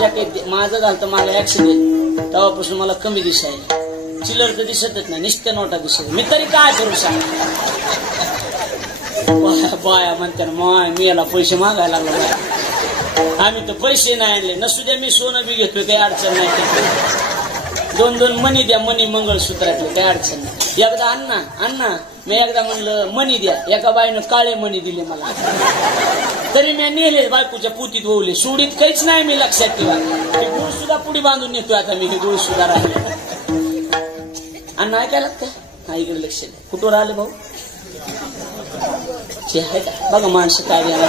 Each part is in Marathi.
माझ्या काही माझं झालं तर मला ऍक्सिडेंट, तेव्हापासून मला कमी दिसायला, चिल्लर तर दिसतच नाही, नुसत्या नोटा दिसत. मी तरी काय करू सांग. बाया म्हणते ना माय मी याला पैसे मागायला लागलो, आम्ही तर पैसे नाही आणले. नसू द्या मी सोनं बी घेतोय, काही अडचण नाही. 2-2 मणी द्या, मणी मंगळसूत्रातले, काही अडचण नाही. एकदा अण्णा मी एकदा म्हणलं मणी द्या, एका बाईनं काळे मणी दिले मला, तरी मी नेले बायकोच्या पुतीत ओवले, सोडीत काहीच नाही. मी लक्षात ठेवा, गुळ सुद्धा पुढे बांधून नेतोय आता मी, हे गुळ सुद्धा राहिले. अण्णा ऐकायला लागतं हा, इकडे लक्ष द्या. कुठवर आले भाऊ? चहा आहे का बघा, माणसं काय द्या,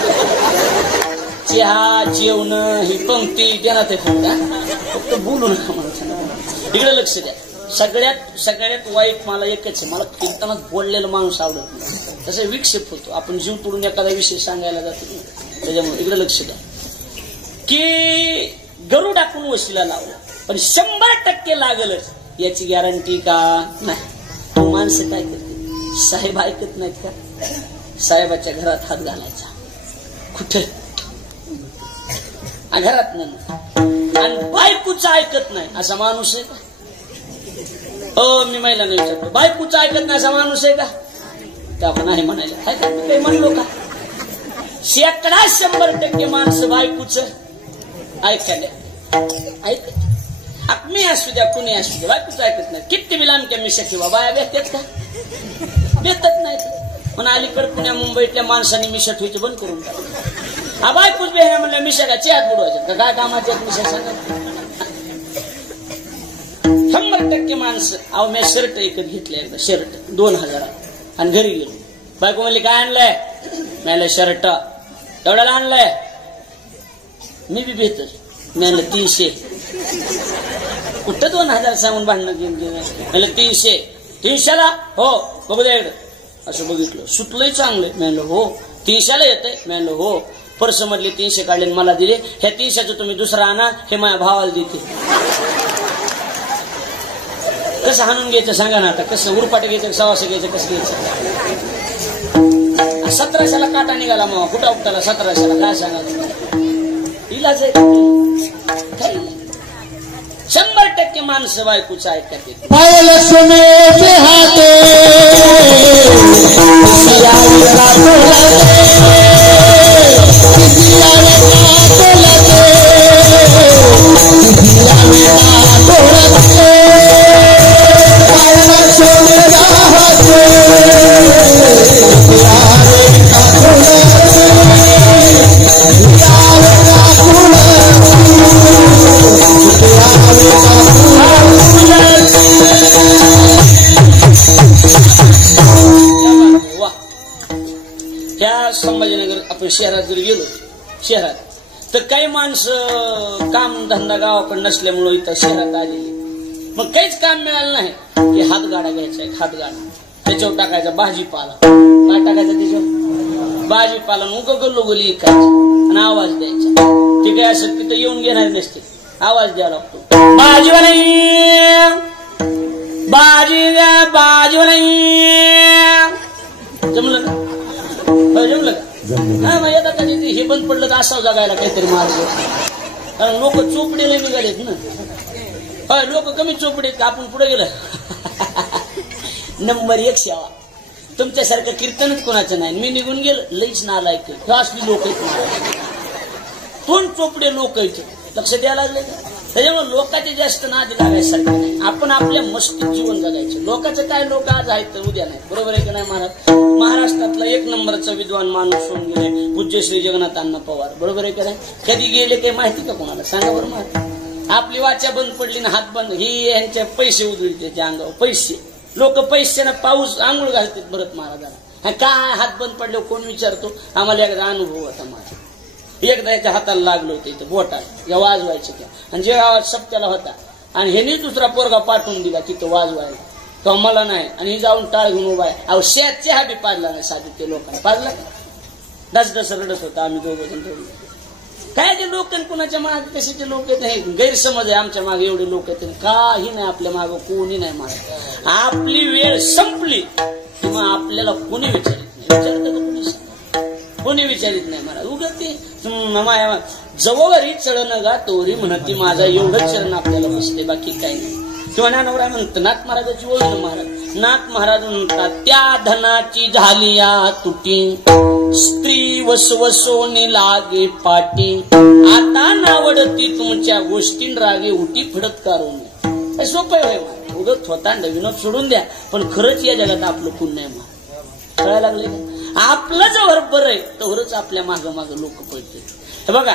चहा जेवण ही पंक्ती देण्यात फक्त बोलू नका मला. इकडे लक्ष द्या. सगळ्यात वाईट मला एकच आहे, मला कीर्तनात बोललेला माणूस आवडत नाही. तसं विक्षेप होतो, आपण जीव तोडून एखादा विषय सांगायला जातो, त्याच्यामुळे इकडे लक्ष द्या की गरुड टाकून वशिला लावला, पण 100% लागलच याची गॅरंटी का नाही. माणसं काय करते, साहेब ऐकत नाहीत का? साहेबाच्या घरात हात घालायचा, कुठे घरात नाही, आणि बायकोचं ऐकत नाही असा माणूस आहे का? मी महिलांना विचारतो, बायकोचं ऐकत नाही असा माणूस आहे का? तर आपण नाही म्हणायला, काही म्हणलो का? 100% माणसं बायकोचं ऐकत. मी असू द्या कुणी असू द्या, बायकोचं ऐकत नाही. किती बी लांब मिशा किंवा बाया भेटतात का? भेटत नाही. पण अलीकडे पुण्या मुंबईतल्या माणसांनी मिशा ठेवायचं बंद करून टाकलं. बायकोच बेहऱ्या म्हणलं मिशा का चेहात बुडवायच्या काय कामाच्या मिशा सांगा. 100% माणसं. अहो मी शर्ट एकच घेतलं, एकदा शर्ट 2000 आणि घरी गेलो. बायको म्हणली काय आणलंय? म्हणलं शर्ट. एवढ्याला आणलंय? मी बी बेहतर म्हणलं 300. कुठं 2000 सांगून भांडणं घेऊन गेलं. म्हणलं 300ला हो बघू द्या एकदा. असं बघितलं, सुटलंय चांगलं. म्हणलं हो. 300ला येतंय? म्हणलं हो. पर्स मधले 300 काढले मला दिले. ह्या 300चं तुम्ही दुसरा आणा, हे माझ्या भावाला देते. कसं हाणून घ्यायचं सांगा ना आता, कसं उरपाट घ्यायचं, सवासं घ्यायचं, कसं घ्यायचं? 1700ला काटा निघाला मग कुठं उपटाला 1700ला काय सांगायचं? इलाज आहे काय? 100% माणसं बायकोचं ऐकतात. संभाजीनगर आपण शहरात जर गेलो, शहरात तर काही माणसं काम धंदा गावाकडे नसल्यामुळे इथं शहरात आलेली, मग काहीच काम मिळालं नाही की हातगाडा घ्यायचा, एक हातगाडा त्याच्यावर टाकायचा भाजीपाला. काय टाकायचा त्याच्यावर? भाजीपाला. उग गल्लोगली इकायची आणि आवाज द्यायचा. ते काय असं तिथं येऊन घेणार नसते, आवाज द्यावा लागतो. भाजीवाला भाजी द्या, भाजीवाला. जमलं ना? जमलं का? हा मग येतात कधी हे बंद पडलं तर असावं जगायला काहीतरी मार्ग. कारण लोक चोपडेला निघालेत ना. होय लोक कमी चोपडे का आपण पुढे गेलं. नंबर 1 सेवा. तुमच्यासारखं कीर्तनच कोणाचं नाही. मी निघून गेलो लईच नालायक हे असली लोक आहेत. कोण चोपडे लोक आहेत, लक्ष द्यायला लागले का? त्याच्यामुळे लोकांचे जास्त नादी लागायसारखं नाही. आपण आपल्या मस्तीत जीवन जगायचं. लोकांचं काय, लोक आज आहेत तर उद्या नाही. बरोबर आहे का नाही? महाराष्ट्रातला 1 नंबरचा विद्वान माणूस होऊन गेले पूज्य श्री जगन्नाथ अण्णा पवार. बरोबर आहे का नाही? कधी गेले काही माहिती का कोणाला? सांगा बरं. माहिती आपली वाचा बंद पडली ना, हात बंद, ही यांच्या पैसे उधळीत त्याच्या अंगावर पैसे. लोक पैशाने पाऊस आंघोळ घालतात भरत महाराजांना. काय हात बंद पडले कोण विचारतो? आम्हाला एकदा अनुभव होता माझा. एकदा याच्या हाताला लागलो होतं इथं बोटाला, या वाजवायचं त्या, आणि जे आवाज सप्त्याला होता, आणि ह्यानी दुसरा पोरगा पाठवून दिला तिथं वाजवायला. तो मला नाही, आणि ही जाऊन टाळ घेऊन उभा आहे. अहो शेत चहा बी पाजला नाही साधी ते लोकांना. पाजला का? 10 रडत होता. आम्ही 2 जण थोडी. काय ते लोक कुणाच्या मागे कशाचे लोक आहेत? हे गैरसमज आहे आमच्या मागे. एवढे लोक आहेत काही नाही आपल्या मागं, कोणी नाही मागे. आपली वेळ संपली किंवा आपल्याला कोणी विचारित नाही. विचारतं का कोणी? कोणी विचारित नाही महाराज. उगत ते जवळी चळण गा तोरी म्हणती माझा एवढं चरण आपल्याला बसते, बाकी काही नाही. किंवा ज्ञानोबा म्हणतो नाथ महाराजाची ओळख महाराज. नाथ महाराज म्हणतात त्या धनाची झाली या तुटी, स्त्री वसवसोनी लागे पाटी, आता नावडती तुमच्या गोष्टी रागे उठी फडत कारून. सोपं आहे उगत होता विनोद सोडून द्या, पण खरंच या जगात आपलं पुण्य आहे. कळायला लागले का? आपलं जवळ बरं आहे तवरच आपल्या माग माग लोक पळते. हे बघा,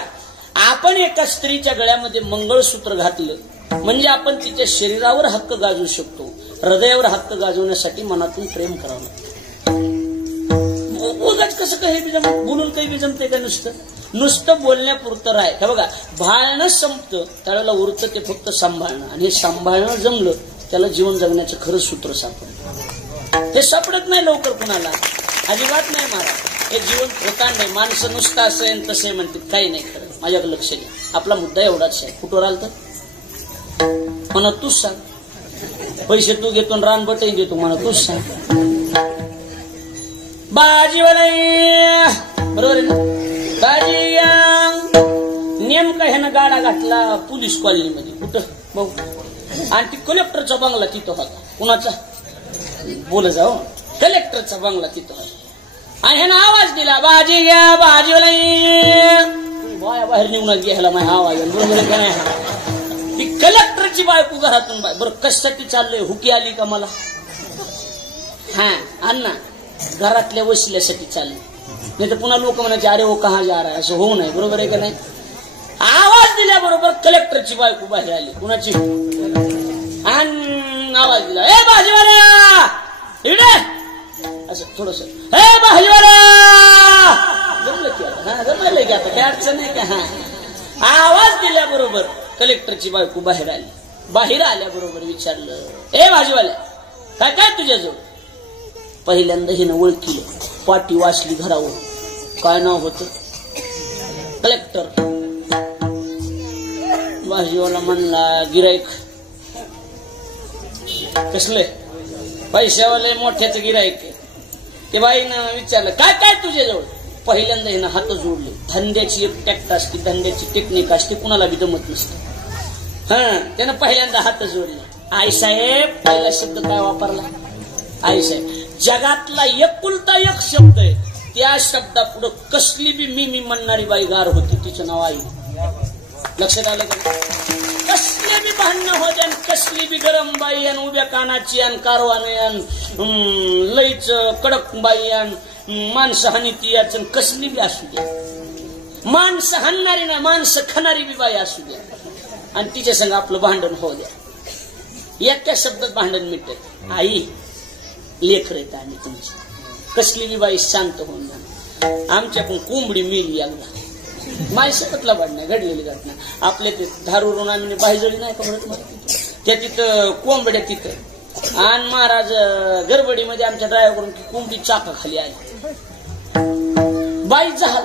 आपण एका स्त्रीच्या गळ्यामध्ये मंगळसूत्र घातलं म्हणजे आपण तिच्या शरीरावर हक्क गाजवू शकतो, हृदयावर हक्क गाजवण्यासाठी मनातून प्रेम करावं लागतं. उगाच कसं काही बोलून काही बी जमते का? नुसतं बोलण्यापुरतं राय. हे बघा, भाळणं संपतं त्यावेळेला उरतं ते फक्त सांभाळणं, आणि हे सांभाळणं जमलं त्याला जीवन जगण्याचं खरं सूत्र सापडलं. हे सापडत नाही लवकर कुणाला, अजिबात नाही महाराज. हे जीवन होतांड आहे. माणसं नुसतं असं आहे तसं आहे म्हणते, काही नाही खरं. माझ्याकडे लक्ष द्या, आपला मुद्दा एवढाच आहे. कुठवर आलं तर म्हणा तूच सांग, पैसे तू घेतो रान बटही देतो म्हणा तूच सांग. बाजीवाला बरोबर आहे ना? बाजी नेमका ह्यानं गाडा घातला पोलीस कॉलनीमध्ये. कुठं भाऊ? आणि ती कलेक्टरचा बंगला तिथं होता. कुणाचा बोल जाऊ? कलेक्टरचा बंगला तिथं होता. आणि ह्यानं आवाज दिला बाजी घ्या बाजीवाला. बाहेर निघून घ्यायला माझ्या आवाज बरोबर आहे का नाही? ती कलेक्टरची बायको घरातून बरं कशासाठी चाललंय? हुकी आली का मला? हा अण्णा घरातल्या वशिल्यासाठी चालले, नाही तर पुन्हा लोक म्हणायचे अरे वो कहा जा रहा है, असं होऊ नये. बरोबर आहे का नाही? आवाज दिल्याबरोबर कलेक्टरची बायको बाहेर आली. कुणाची? आवाज दिला ए भाजीवाला इकडे, असं थोडस ए भाजीवाला. जमलं की आता? जमलं की आता? काय अडचण आहे का? हा आवाज दिल्याबरोबर कलेक्टरची बायको बाहेर आली. बाहेर आल्याबरोबर विचारलं ए भाजीवाल्या काय काय तुझ्याजवळ? पहिल्यांदा हिनं ओळखीलं, पाटी वाचली घरावर. काय नाव होतं? कलेक्टर. भाजीवाला म्हणला गिराईक. कसले? पैशावाले मोठ्याचं गिराईक. ते बाईनं विचारलं काय काय तुझ्याजवळ? पहिल्यांदा हिनं हात जोडले. धंद्याची एक टॅक्ट असते, धंद्याची टेक्निक असते, कुणाला बी जमत नसतं. त्यानं पहिल्यांदा हात जोडले. आई साहेब पहिला शब्द काय वापरला? आई साहेब. जगातला एकुलता एक शब्द आहे, त्या शब्दापुढं कसली बी मी म्हणणारी बाई गार होती, तिचं नाव आई. लक्षात आलं का? कसले बी भांडणं हो द्या, कसली बी गरम बाई आणि उभ्या कानाची आणि कारवाने आणि लईच कडक बाई आणि माणसं हानी ती याच कसली बी असू द्या, माणसं हाणणारी ना माणसं खाणारी बी बाई असू द्या, आणि तिच्या संग आपलं भांडण होऊ द्या. एका शब्दात भांडण मिटत. आई लेकर येत आम्ही तुमची, कसली बी बाई शांत होऊन जाणार. आमच्याकडून कोंबडी मेली एकदा, माझ्या शकतला भांडण घडलेली घटना. आपल्या ते धारूरून आम्ही बाईजळी नाही का म्हणत मला, त्या तिथं कोंबड्या तिथं. आणि महाराज गडबडीमध्ये आमच्या ड्रायव्हरकडून कोंबडी चाका खाली आली. बाई जहाल,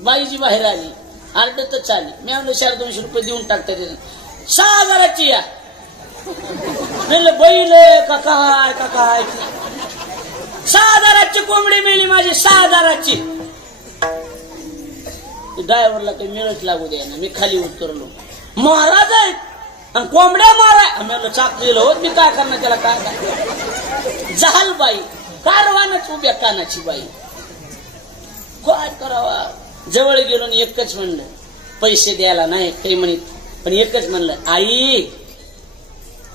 बाईजी बाहेर आली, आरडतच आली. मी म्हणलं 400-200 रुपये देऊन टाकता. 6,000ची या म्हणलं बैल का काय का काय. 6,000ची कोंबडी मेली माझी, 6,000ची. ड्रायव्हरला काही मिळत लागू द्या ना. मी खाली उतरलो. महाराज आहेत आणि कोंबड्या मारा. मी चाक दिलं होत, मी काय करणार त्याला? काय जहाल बाई, कारवानच उभ्या कानाची बाई. काय करावा? जवळ गेलो आणि एकच म्हणलं, पैसे द्यायला नाही काही म्हणत, पण एकच म्हणलं आई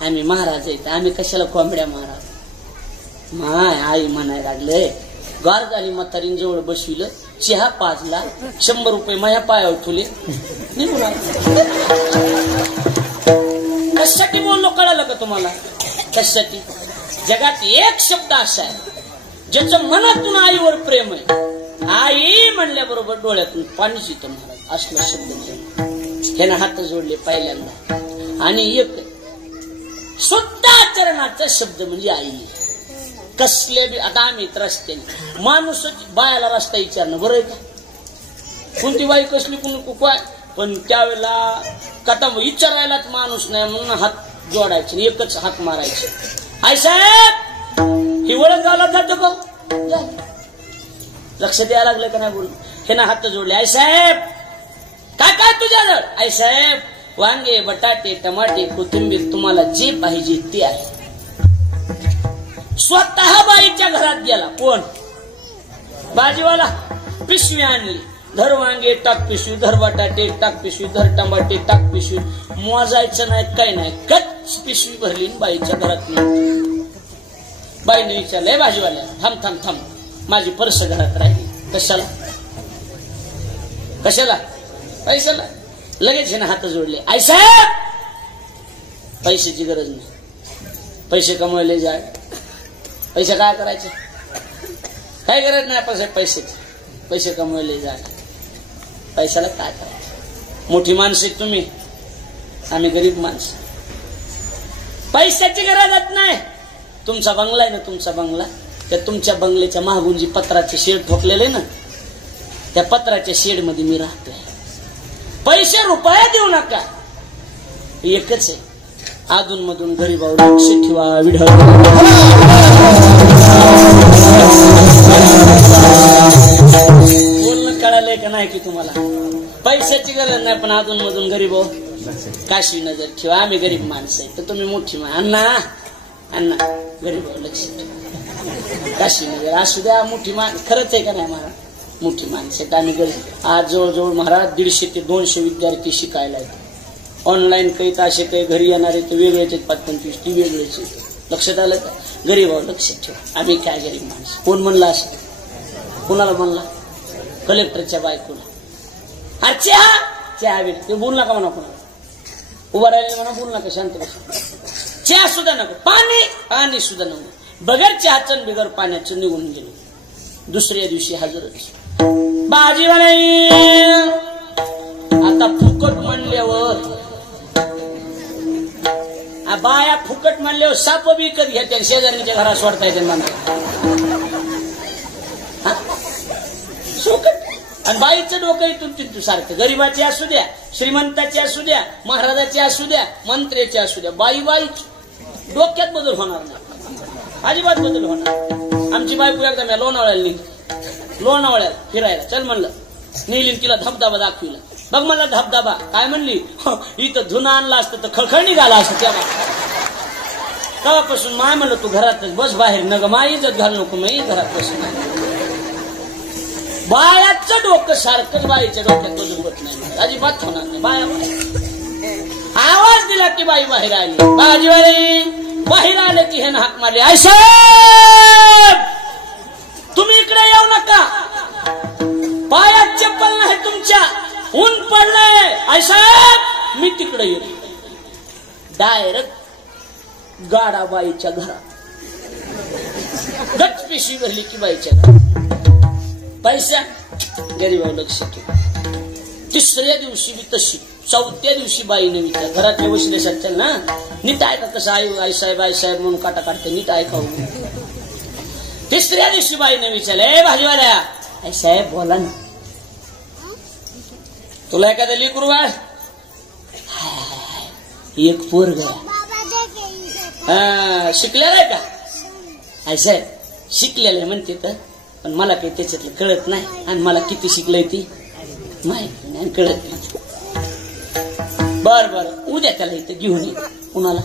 आम्ही महाराज आहेत, आम्ही कशाला कोंबड्या मारा. माय आई म्हणायला लागले. गार झाली. म्हातारीन जवळ बसविलं, चहा पाजला, 100 रुपये माझ्या पायावर ठेवले. कशासाठी बोललो कळालं का तुम्हाला? कशासाठी? जगात एक शब्द असा आहे ज्याचं मनातून आईवर प्रेम आहे. आई म्हणल्याबरोबर डोळ्यातून पाणीच येतं महाराज. असला शब्द ह्यानं हात जोडले पहिल्यांदा. आणि एक शुद्ध आचरणाचा शब्द म्हणजे आई. कसले बी आता आम्ही रस्त्याने माणूस बायाला रस्ता विचारणं बरं आहे का? कोणती बाई कसली काय, पण त्यावेळेला कथा विचारायलाच माणूस नाही म्हणून हात जोडायचे, एकच हात मारायचे. आई साहेब ही ओळख घालत जातो का? लक्ष द्यायला लागलं का नाही बोल. हे ना हात जोडले. आई साहेब काय काय तुझ्याजवळ? आई साहेब वांगे, बटाटे, टमाटे, कोथिंबीर, तुम्हाला जे पाहिजे ते आहे. स्वतः बाईच्या घरात गेला. कोण? भाजीवाला. पिशवी आणली. धर वांगे टाक पिशवी, धर बटाटे टाक पिशवी, धर टमाटे टाक पिशवी. मोजायचं नाही काही नाही, कच पिशवी भरली बाईच्या घरात नेली. बाईने विचारलं भाजीवाल्या, थांब थांब थांब, माझी पर्स घरात राहिली. कशाला? कशाला? पैशाला. लगेच ना हात जोडले. आई साहेब पैशाची गरज नाही, पैसे कमवले जाय. पैसे काय करायचे? काय गरज नाही आपण पैशाची, पैसे कमवले जाय. पैशाला काय करायचं? मोठी माणसे तुम्ही, आम्ही गरीब माणसं. पैशाची गरजच नाही. तुमचा बंगला आहे ना, तुमचा बंगला, त्या तुमच्या बंगल्याच्या मागून जी पत्राचे शेड ठोकलेले ना, त्या पत्राच्या शेड मध्ये मी राहतोय. पैसे रुपया देऊ नका. एकच आहे, अधून मधून गरीबावर लक्ष ठेवा. विढळ बोलणं कळालंय का नाही की तुम्हाला? पैशाची गरज नाही, पण अधून मधून गरीबावर काशी नजर ठेवा. आम्ही गरीब माणसं आहे, तर तुम्ही मोठी अण्णा अण्णा गरीबावर लक्ष ठेवा. काशी नजर असू द्या. मोठी खरंच आहे का नाही महाराज? मोठी माणसं आहेत आम्ही गरीब. आज जवळजवळ महाराज 150 ते 200 विद्यार्थी शिकायला आहेत. ऑनलाईन काही तासे काही घरी येणारे ते वेगळेच आहेत, 25 ती वेगळेच आहेत. लक्षात आलं का? गरीबावर लक्ष ठेवा. आम्ही काय गरीब माणसं. कोण म्हणला असं? कोणाला म्हणला? कलेक्टरच्या बायकोला. चहा चहा ते बोल नका म्हणा. कोणाला उभा राहिले म्हणा, बोल नका, शांत बसा. चहा सुद्धा नको, पाणी पाणी सुद्धा नको. बगैर चहाचं बिगर पाण्याचं निघून गेलो. दुसऱ्या दिवशी हजरच. भाजीवाला आता फुकट म्हणल्यावर, बाया फुकट म्हणल्यावर साप विकत घ्या, शेजारीच्या घरात सोडता येते म्हणा. सुकट. आणि बाईचं डोकं इथून तिथून सारखं. गरीबाची असू द्या, श्रीमंताची असू द्या, महाराजाची असू द्या, मंत्र्याची असू द्या, बाई डोक्यात बदल होणार नाही, अजिबात बदल होणार. आमची बायको एकदा मी लोणावळ्याला नेली, लोणावळ्याला फिरायला चल म्हणलं. नेली तिला धबधबा दाखविला. बघ मला धबधबा. काय म्हणली? इथं धुना आणला असतं तर खळखळ निघाला असतं. तेव्हापासून माय म्हणलं तू घरातच बस, बाहेर न ग माय इज्जत घाल नको, मी घरात बसून. बायाचं डोकं सारखंच बाईच्या डोक्यात बदल होत नाही, अजिबात होणार नाही. बाया आवाज दिला की बाई बाहेर आली. बाजीवाली बाहेर आले की हे हाक मारली. आई साहेब तुम्ही इकडे येऊ नका, पायात चप्पल नाही तुमच्या, ऊन पडलंय. आई साहेब मी तिकडे येतो. डायरेक्ट गाडा बाईच्या घरात. गच पिशवी भरली की बाईच्या घरात. पैसा गरीबावर लक्ष ठेवा. तिसऱ्या दिवशी बी तशी. चौथ्या दिवशी बाईने विचार, घरातल्या बसले सच्चल ना, नीट ऐका कसं आई साहेब म्हणून काटा काढते, नीट ऐकावं. तिसऱ्या दिवशी बाईने विचारलं, भाजीवाल्या आई साहेब बोला ना, तुला एखादं लेकरू बाळ? एक पोरग शिकलेला आहे का? आई साहेब शिकलेलं म्हणते तर, पण मला काही त्याच्यातलं कळत नाही, आणि मला किती शिकलंय ती माहिती नाही, कळत नाही. बर बर उद्या त्याला इथं घेऊन ये. कुणाला?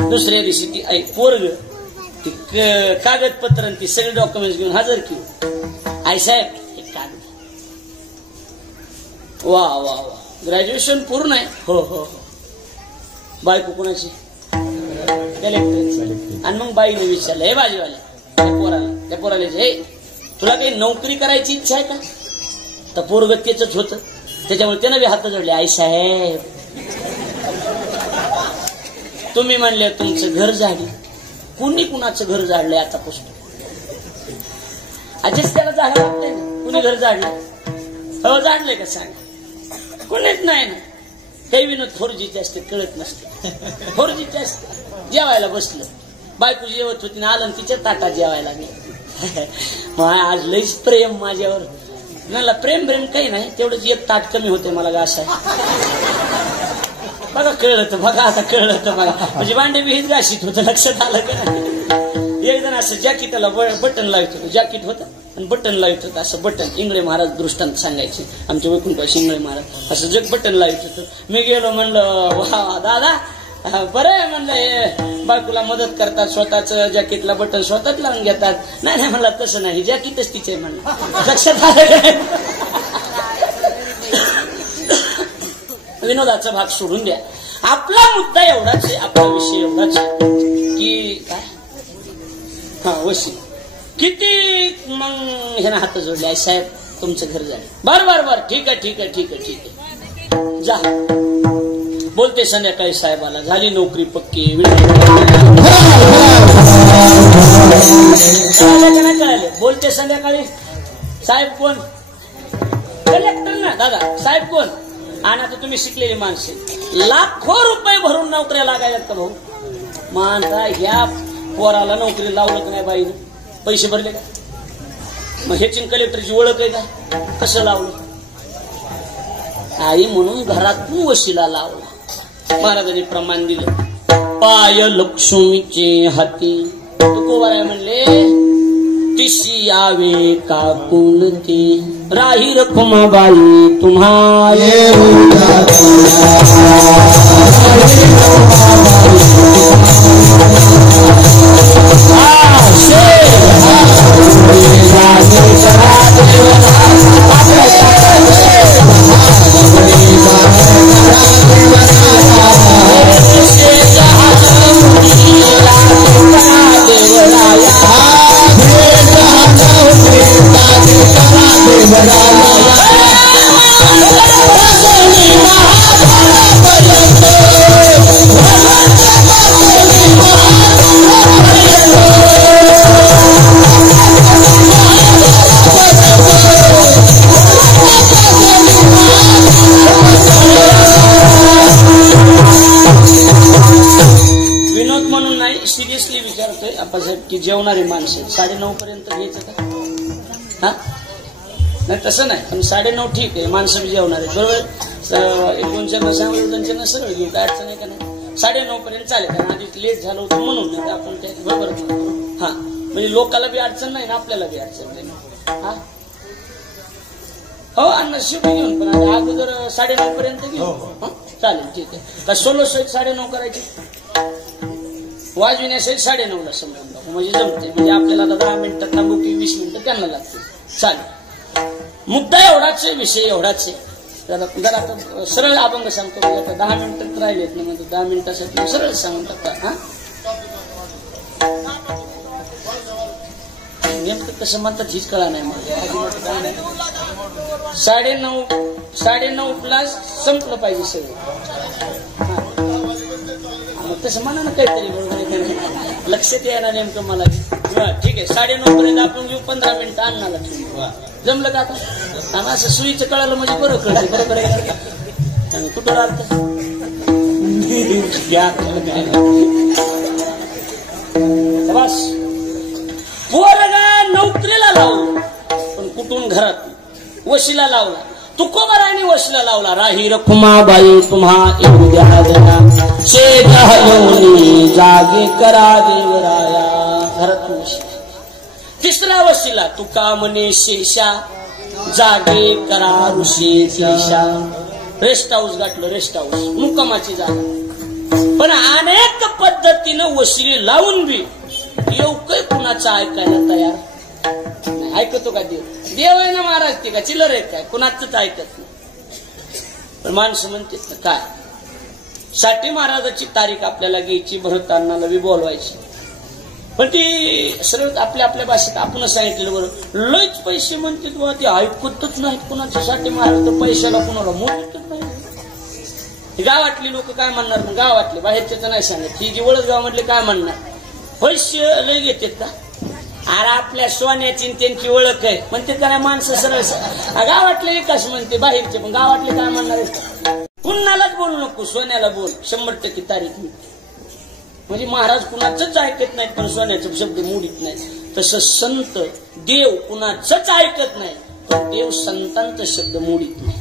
दुसऱ्या दिवशी ती आई पोरग ती कागदपत्र ती सगळे डॉक्युमेंट घेऊन हजर केली. आई साहेब एक कागद. वा वा वा, ग्रॅज्युएशन पूर्ण आहे? हो हो हो. बायको कोणाची? कलेक्टर. आणि मग बाईने विचारलं, हे भाजीवाले त्या पोराला हे तुला काही नोकरी करायची इच्छा आहे का? तर पोरग तेच होतं, त्याच्यामुळे त्यानं बी हात जोडले. आई साहेब तुम्ही म्हणले तुमचं घर जाडलं, कुणी कुणाचं घर जाडलंय आतापासून? आजच त्याला जागा लागतंय ना. कुणी घर जाडलं? हो जाडलंय का सांग? कुणीच नाही ना. काही विनोद फोरजीचे असते, कळत नसते. फोरजीचे असते. जेवायला बसलं, बायको जेवत होती ना, आलं तिच्या ताटात जेवायला मी. आज लईच प्रेम माझ्यावर. मला प्रेम काही नाही, तेवढंच एक ताट कमी होते मला घास आहे. बघा कळलं, बघा आता कळलं बघा. म्हणजे भांडे बी घाशीत होतं, लक्षात आलं का? एक जण असं जॅकेटला बटन लावत होतं, जॅकेट होतं आणि बटन लावित होतं. असं बटन इंगळे महाराज दृष्टांत सांगायचे आमच्या वैकुंठवासी इंगळे महाराज. असं जग बटन लावित होतं. मी गेलो म्हणलं वा दादा बरं आहे म्हणलं, हे बायकोला मदत करतात, स्वतःच जॅकेटला बटन स्वतःच लावून घेतात. नाही नाही म्हणलं तसं नाही, जॅकेटच तिचे म्हणलं. लक्षात आलं. विनोदाचा भाग सोडून द्या. आपला मुद्दा एवढाच आहे, आपला विषय एवढाच आहे की काय हा वशी किती मग हे ना हात जोडले आहे साहेब तुमचं घर झाले. बर ठीक आहे ठीक आहे ठीक आहे ठीक आहे जा. बोलते संध्याकाळी साहेबाला झाली नोकरी पक्की. कळाले बोलते संध्याकाळी साहेब कोण कलेक्टर ना दादा साहेब कोण. आणि आता तुम्ही शिकलेली माणसे लाखो रुपये भरून नोकऱ्या लागायला का भाऊ. मानता ह्या पोराला नोकरी लावलं का नाही बाईने पैसे भरले का. मग ह्याची कलेक्टरची ओळख आहे का. कसं लावलं आई म्हणून घरातून वशिला लावला. महाराजांनी प्रमाण दिलं. पाय लक्ष्मीचे हाती तुकोबाराय म्हणले तिशी यावे काकून ते राही रखुमाबाई तुम्हारे की जेवणारी माणसं 9:30 पर्यंत घ्यायचं का. हा नाही तसं नाही पण 9:30 ठीक आहे. माणसं बी जेवणार आहे बरोबर. एक 2 चरण सांगू 2 चरण सरळ घेऊ काय अडचण आहे का नाही. 9:30 पर्यंत चालेल कारण आधी लेट झालं होतं म्हणून नाही आपण काय बरोबर म्हणतो. हा म्हणजे लोकाला बी अडचण नाही ना आपल्याला बी अडचण नाही. हा हो अन्न शिव घेऊन पण आता अगोदर 9:30 पर्यंत घेऊ. चालेल ठीक आहे. का 9:30 करायची वाजविण्यासाठी 9:30 समजून म्हणजे जमते. म्हणजे आपल्याला 10 मिनिटात थांबू की 20 मिनिटं त्यांना लागतील. चालेल मुद्दा एवढाच आहे विषय एवढाच आहे. जरा आता सरळ अभंग सांगतो. आता 10 मिनिटात राहिलेत ना म्हणजे 10 मिनिटासाठी सरळ सांगून टाकता. हा नेमकं कसं म्हणतात हीच कळा नाही मला. 9:30 संपलं पाहिजे सगळं. तसं म्हणा ना काहीतरी बरोबर लक्षात यायला नेमकं मला. ठीक आहे 9:30 पर्यंत आपण घेऊ 15 मिनिटं अन्नाला ठेवू. जमलं का आता. आणि असं सुईचं कळालं म्हणजे बरं कळतं बरोबर आहे. कुठं राहत बस पोरगा नोकरीला लावलं पण कुठून घरात वशिला लावला. तुकोबारायने वशिला लावला. राही रखुमाबाई तुम्हा येऊ द्या जरा शेजारी जागे करा देवराया. घरात वशिला. तिसरा वशिला तुका म्हणे शेषा जागे करा ऋषी शेषा. रेस्ट हाऊस गाठलं. रेस्ट हाऊस मुक्कामाची जागा. पण अनेक पद्धतीनं वशिली लावून बी येऊ काही कुणाचं ऐकायला तयार ऐकतो का देव. देव आहे ना महाराज ते का चिल्लर आहे काय कुणाच ऐकत नाही. पण माणसं म्हणते काय साठी महाराजाची तारीख आपल्याला घ्यायची भरतानाला बी बोलवायची. पण ती सरळ आपल्या आपल्या भाषेत आपण सांगितलेलं बरं. लयच पैसे म्हणते बाबा ते ऐकतच नाहीत कुणाच्या साठी महाराज. तर पैशाला कुणाला मोजतच नाही. गावातली लोक काय म्हणणार. गावातले बाहेरच्याच नाही सांगत. ही जी ओळख गाव म्हटले काय म्हणणार. पैसे लय घेतात का. अरे आपल्या सोन्याची त्यांची ओळख आहे म्हणते का नाही माणसं सरळ. गावातले विकास म्हणते बाहेरचे पण गावातले काय म्हणणार. कुणालाच बोलू नको सोन्याला बोल 100% तारीख मिळते. म्हणजे महाराज कुणाचंच ऐकत नाहीत पण सोन्याचे शब्द मोडीत नाही. तसं संत देव कुणाचंच ऐकत नाही पण देव संतांचा शब्द मोडीत नाही.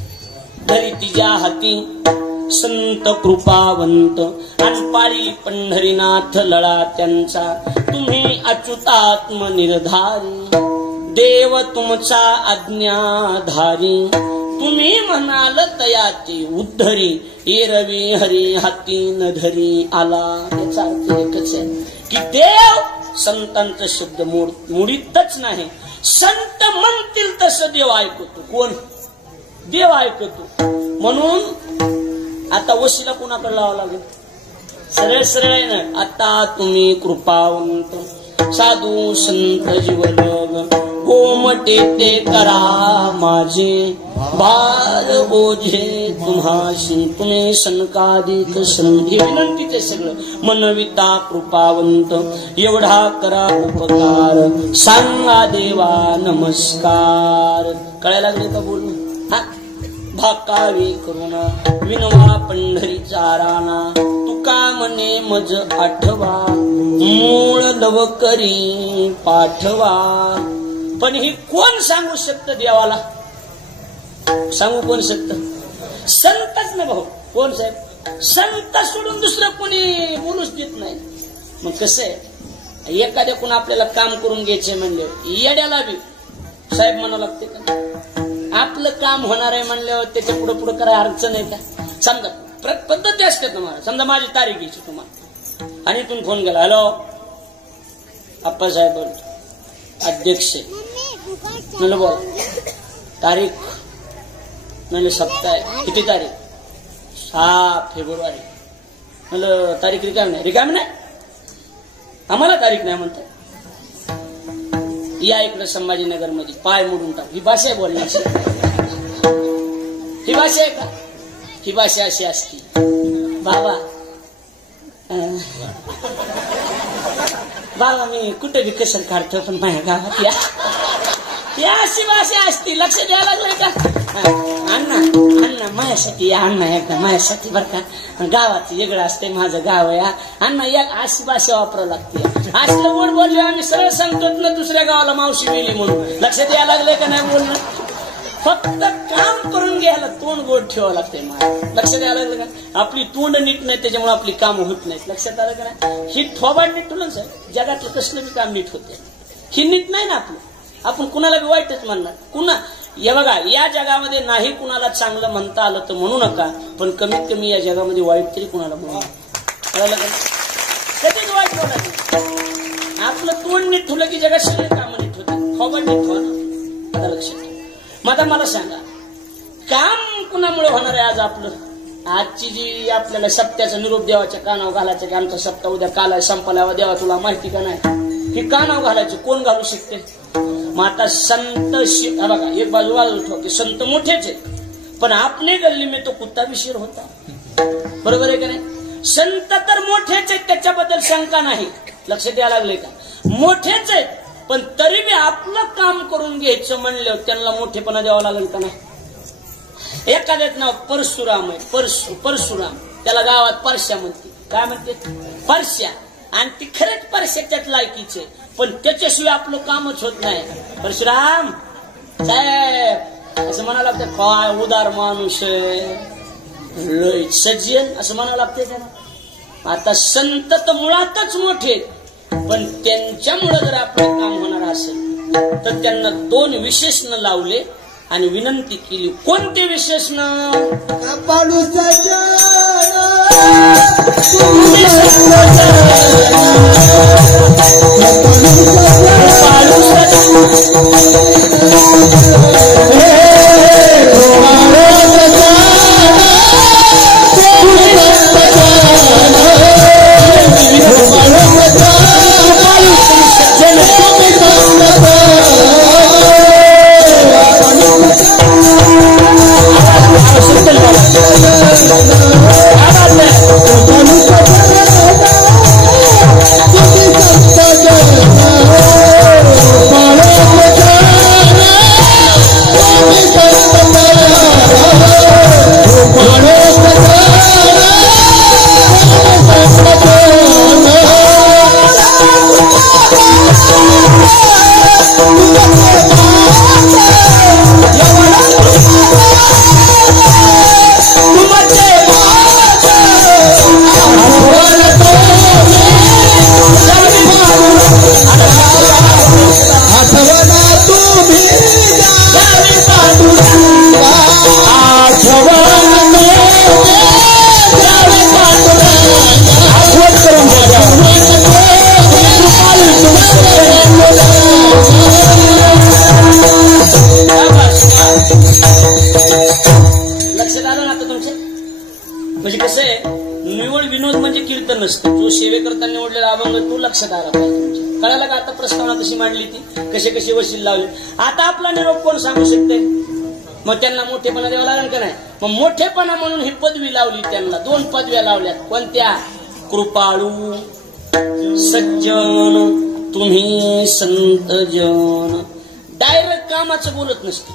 धरी तिच्या हाती संत कृपावंत आणि पाळी पंढरीनाथ लळा त्यांचा तुम्ही अच्युतात्म निर्धारी. देव तुमचा आज्ञाधारी, तुम्ही म्हणाल तयाची उद्धरी, एरवी हरी हाती न धरी आला. याचा अर्थ एकच आहे की देव संतांचा शब्द मोडीतच नाही. संत म्हणतील तसं देव ऐकतो. कोण? देव ऐकतो. म्हणून आता वशीला कुणाकडे लावावं लागेल? सरळ सरळ आहे ना. आता तुम्ही कृपावंत साधू संत जीवलग, कोमटे ते करा माझे भार ओझे तुम्हाशी, तुम्ही सनकादिक संधी. विनंतीचे सगळं मनविता कृपावंत, एवढा करा उपकार, सांगा देवा नमस्कार. कळायला लागले का बोलणं? हा, भाकावी करुणा विनवा पंढरीचा राणा, तुका मने मज आठवा, मूळ लवकरी पाठवा. पण ही कोण सांगू शकतं देवाला? सांगू कोण शकतं? संतच ना भाऊ. कोण साहेब? संत सोडून दुसरं कोणी बोलूच देत नाही. मग कसं आहे, एखाद्या कोण आपल्याला काम करून घ्यायचे म्हणले, येड्याला बी साहेब म्हणावं लागते का? आपलं काम होणार आहे म्हणल्यावर त्याच्या पुढे पुढे करायला अडचण आहे का? समजा पद्धती असते तुम्हाला. समजा माझी तारीख घ्यायची तुम्हाला आणि इथून फोन केला, हॅलो आप्पासाहेब बोलतो, अध्यक्ष म्हणलं बोल, तारीख म्हणलं सप्ताह आहे, किती तारीख? 6 फेब्रुवारी. म्हणलं तारीख रिकामी नाही. रिकामी नाही, आम्हाला तारीख नाही म्हणतात. या इकडे संभाजीनगर मध्ये पाय मोडून टाक. ही भाषा आहे बोलण्याची? ही भाषा आहे का? ही भाषा अशी असती बाबा. बाबा मी कुठे बी कसर काढतो, पण माझ्या गावात या अशी भाषा असती. लक्ष द्यायला लागलंय का? अण्णा अण्णा माझ्यासाठी या, अण्णा एकदा माझ्यासाठी बरं का, गावाचं वेगळं असते, माझं गाव आहे अण्णा, या अशी भाषा वापरावं लागते. असलं गोड बोलले आम्ही सरळ सांगतो ना दुसऱ्या गावाला मावशी गेली म्हणून. लक्ष द्यायला लागले का नाही बोलणं? फक्त काम करून घ्यायला तोंड गोड ठेवावं लागतंय. लक्ष द्यायला लागलं का? आपली तोंड नीट नाही त्याच्यामुळे आपली काम होत नाहीत. लक्षात आलं का नाही? ही थोबाड नीट ठेवलं सर, जगातलं कसलं बी काम नीट होते. ही नीट नाही ना आपलं. आपण कुणाला बी वाईटच म्हणणार. कुणा या बघा, या जगामध्ये नाही कुणाला चांगलं म्हणता आलं तर म्हणू नका, पण कमीत कमी या जगामध्ये वाईट तरी कुणाला म्हणू नका. कधीच वाईट बोलायचं. आपलं तोंड नीट ठेवलं की जगात सगळे कामं नीट होते. थोबाड नीट ठेवा ना. आता लक्षात ठेवा. आता मला सांगा, काम कुणामुळे होणार आहे आज आपलं? आजची जी आपल्याला सप्त्याचा निरोप देवाच्या कानावर घालायचं की आमचा सप्ताह उद्या काल संपला, देवा तुला माहिती का नाही? हे कानावर घालायचं कोण घालू शकते? मग आता संत बघा, एक बाजू ठेवा की संत मोठेच आहेत, पण आपने गल्ली में तो कुत्ता भी शेर होता. बरोबर आहे का नाही? संत तर मोठेच आहेत, त्याच्याबद्दल शंका नाही. लक्ष द्यायला लागले का? मोठेच आहेत, पण तरी बी आपलं काम करून घ्यायचं म्हणलं त्यांना मोठेपणा द्यावा लागेल का नाही? एखाद्याच नाव परशुराम आहे, परशुराम, त्याला गावात परश्या म्हणते. काय म्हणते? परश्या. आणि ती खरंच परश्याच्याच लायकीचे, पण त्याच्याशिवाय आपलं कामच होत नाही. परशुराम साहेब असं म्हणावं लागतं. काय उदार माणूस लय सज्जन असं म्हणावं लागतं त्यांना. आता संत तर मुळातच मोठे, पण त्यांच्यामुळे जर आपलं काम होणार असेल तर त्यांना 2 विशेषण लावले आणि विनंती केली. कोणते विशेषण? Thank you. म्हणजे कसं आहे, निवड विनोद म्हणजे कीर्तन नसतं. जो सेवेकरता निवडलेला अभंग तो लक्षात आला पाहिजे तुमच्या. कळायला का आता प्रस्तावना कशी मांडली ती, कसे कसे वशील लावले. आता आपला निरोप कोण सांगू शकते? मग त्यांना मोठेपणा द्यावा लागेल का नाही? मग मोठेपणा म्हणून ही पदवी लावली त्यांना. 2 पदव्या लावल्यात. कोणत्या? कृपाळू, सज्जन, तुम्ही संत जन. डायरेक्ट कामाचं बोलत नसते.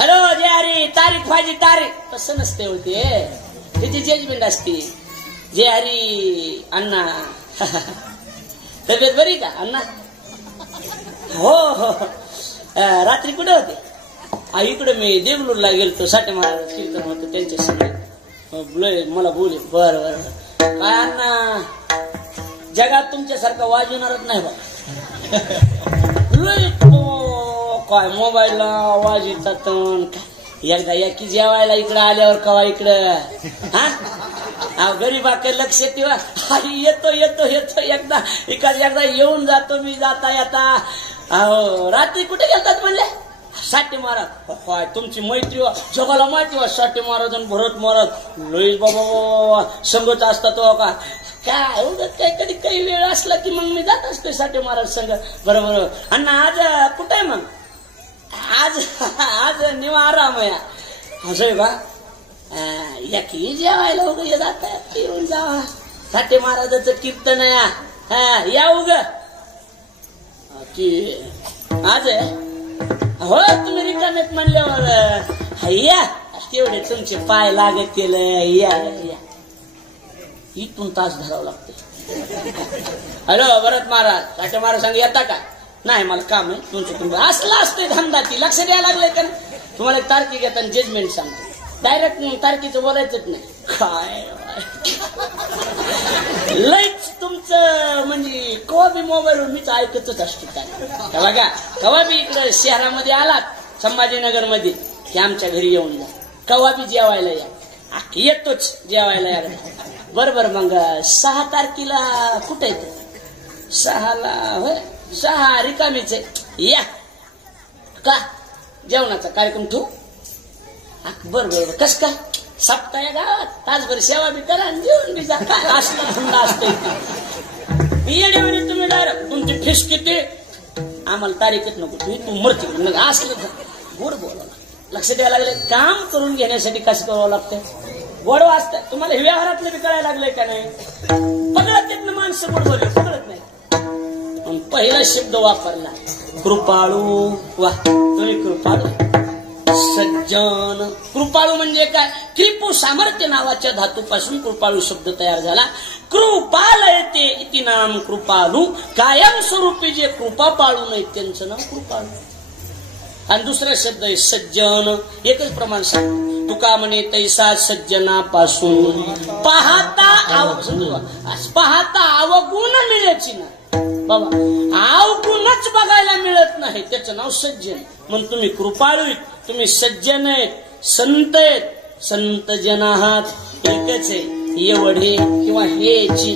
हॅलो जे हरी, तारीख पाहिजे तारीख, तसं नसते होते. त्याची जजमेंट असते. जे हरी अण्णा तब्येत बरी का अण्णा? हो हो. रात्री कुठे होते? इकडे मी देगलूरला गेलतो. साठे महाराज कीर्तन होतं त्यांच्या समोर. मला बोले. बर बर. काय अण्णा, जगात तुमच्यासारखा वाजवणारच नाही बा. काय मोबाईलला आवाज येतात. एकदा एकी जेवायला इकडं आल्यावर कवा इकडं हा गरीबाकडे लक्ष ठेवा. येतो येतो येतो. एकदा येऊन जातो मी जाता येता. रात्री कुठे गेलतात म्हणले? साठे महाराज. काय तुमची मैत्री जगाला माहिती वा. साठे महाराज आणि भरत महाराज लईच बाबा संगत असतात का काय. काय कधी काही वेळ असला की मग मी जात असतोय साठे महाराज संग. बरोबर. अण्णा आज कुठे आहे मग? आज निवा आराम आहे. असं आहे बा. की जेवायला वगैरे जात येऊन जावा. साठे महाराजाचं कीर्तन आहे. या उग की आज आहे. हो तुम्ही रिकामेत म्हणल्यावर या. तेवढे तुमचे पाय लागत केलं. या या. इथून तास धरावं लागते. हॅलो भरत महाराज, साठे महाराज सांग येता का? नाही मला काम आहे तुमचं. तुम्ही असला असते धंदा ती लक्ष द्यायला लागलंय का? तुम्हाला एक तारखी घेता जजमेंट सांगतो. डायरेक्ट तारखेचं बोलायचंच नाही. काय लईच तुमचं म्हणजे कवा बी मोबाईलवर मीच ऐकतच असतो. काय बघा कवा बी इकडे शहरामध्ये आलात संभाजीनगर मध्ये की आमच्या घरी येऊन जा. कवा बी जेवायला या. येतोच जेवायला या. बरोबर. मग 6 तारखेला कुठे येतो? 6ला होय. 6 रिकामीच आहे. या का जेवणाचा कार्यक्रम ठेवू? बरोबर. कस काय? सप्ताह या गावात तासभर सेवा बी करा आणि जेवण बी जा. काय असलं थंड असतं येडेवेळी तुम्ही डायरेक्ट तुमची फीस किती? आम्हाला तारीखच नको. तू मरती असलं गोड बोलावं. लक्ष द्यायला लागले. काम करून घेण्यासाठी कसं करावं लागतं? गोड वाचतात. तुम्हाला हे व्यवहारातलं बी कळायला लागलंय का नाही? पकडत येत ना माणसं. गोड बोलले पकडत नाही. पहिला शब्द वापरला कृपाळू. वा तुम्ही कृपाळू. सज्जन. कृपाळू म्हणजे काय? कृपू सामर्थ्य नावाच्या धातूपासून कृपाळू शब्द तयार झाला. कृपालयते इति नाम कृपालू. कायमस्वरूपी जे कृपा पाळू नये त्यांचं नाव कृपाळू. आणि दुसरा शब्द आहे सज्जन. एकच प्रमाण सांग. तुका म्हणे तैसा सज्जनापासून पाहता अवगुण मिळायची ना बाबा. अवगुणच बघायला मिळत नाही त्याचं नाव सज्जन. मग तुम्ही कृपाळू आहेत, तुम्ही सज्जन आहेत, संत आहेत. संत जन आहात एकच आहे. एवढे किंवा हेची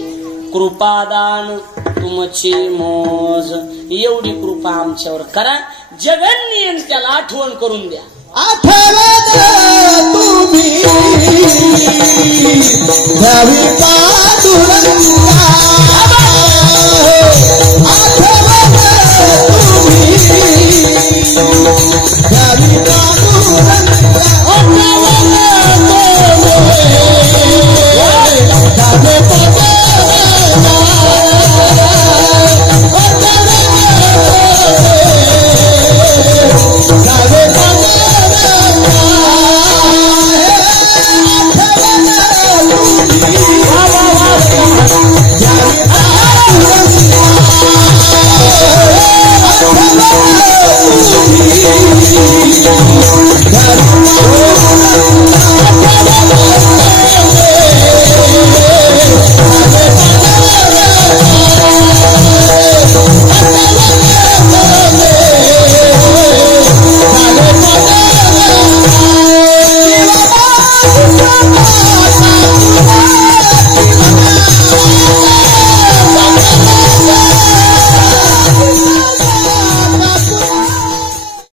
कृपादान तुमची मोज. एवढी कृपा आमच्यावर करा. जगन्नियन त्याला आठवण करून द्या. आठवण तुम्ही